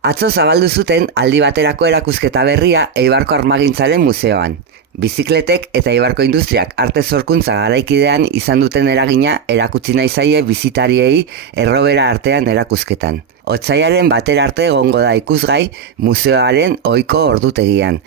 Atzo zabaldu zuten aldi baterako erakusketa berria Eibarko Armagintzaren museoan. Bizikletek eta Eibarko industriak arte sorkuntza garaikidean izan duten eragina erakutsi nahi zaie bisitariei errobera artean erakusketan. Otsailaren batera arte egongo da ikusgai museoaren ohiko ordutegian.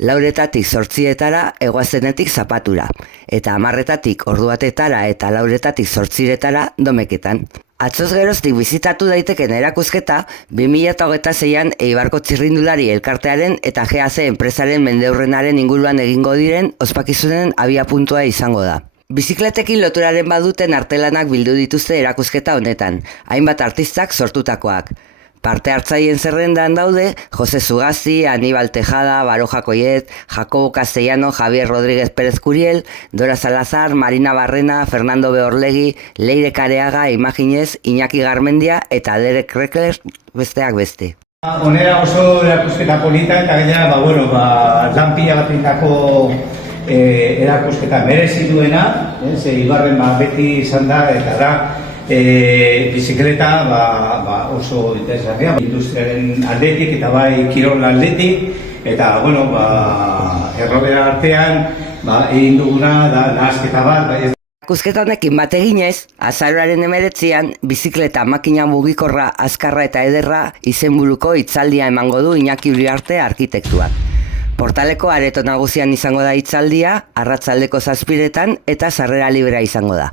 4:00 zortzietara egoazenetik zapatura, eta 10:00 ordu batetara eta 4:00 zortziretara domeketan. Atzoz geroztik bizitatu daiteken erakusketa 2026an Eibarko txirrindulari elkartearen eta GAC enpresaren mendeurrenaren inguruan egingo diren ospakizunen abiapuntua izango da. Bizikletekin loturaren baduten artelanak bildu dituzte erakusketa honetan, hainbat artistak sortutakoak. Parte hartzaileen zerrendan daude Jose Zugasti, Aníbal Tejada, Baroja Collet, Jacobo Castellano, Javier Rodríguez Pérez Curiel, Dora Salazar, Marina Barrena, Fernando Beorlegi, Leire Kareaga, Imaginez, Iñaki Garmendia eta Derek Rekler besteak beste. Honera oso erakusketa polita eta gainera, lan pila bat egindako erakusketa merezi duena, Eibarren beti izan da eta da bizikleta oso interesgarria, industriaren aldetik eta bai kirol aldetik, eta errobera artean egin duguna da nahasketa bat. Erakusketa honekin bat eginez, azaroaren 19an bizikleta makina mugikorra azkarra eta ederra izenburuko hitzaldia emango du Iñaki Uriarte arkitektuak. Portaleko areto nagusian izango da hitzaldia, arratsaldeko 7:00 eta sarrera librea izango da.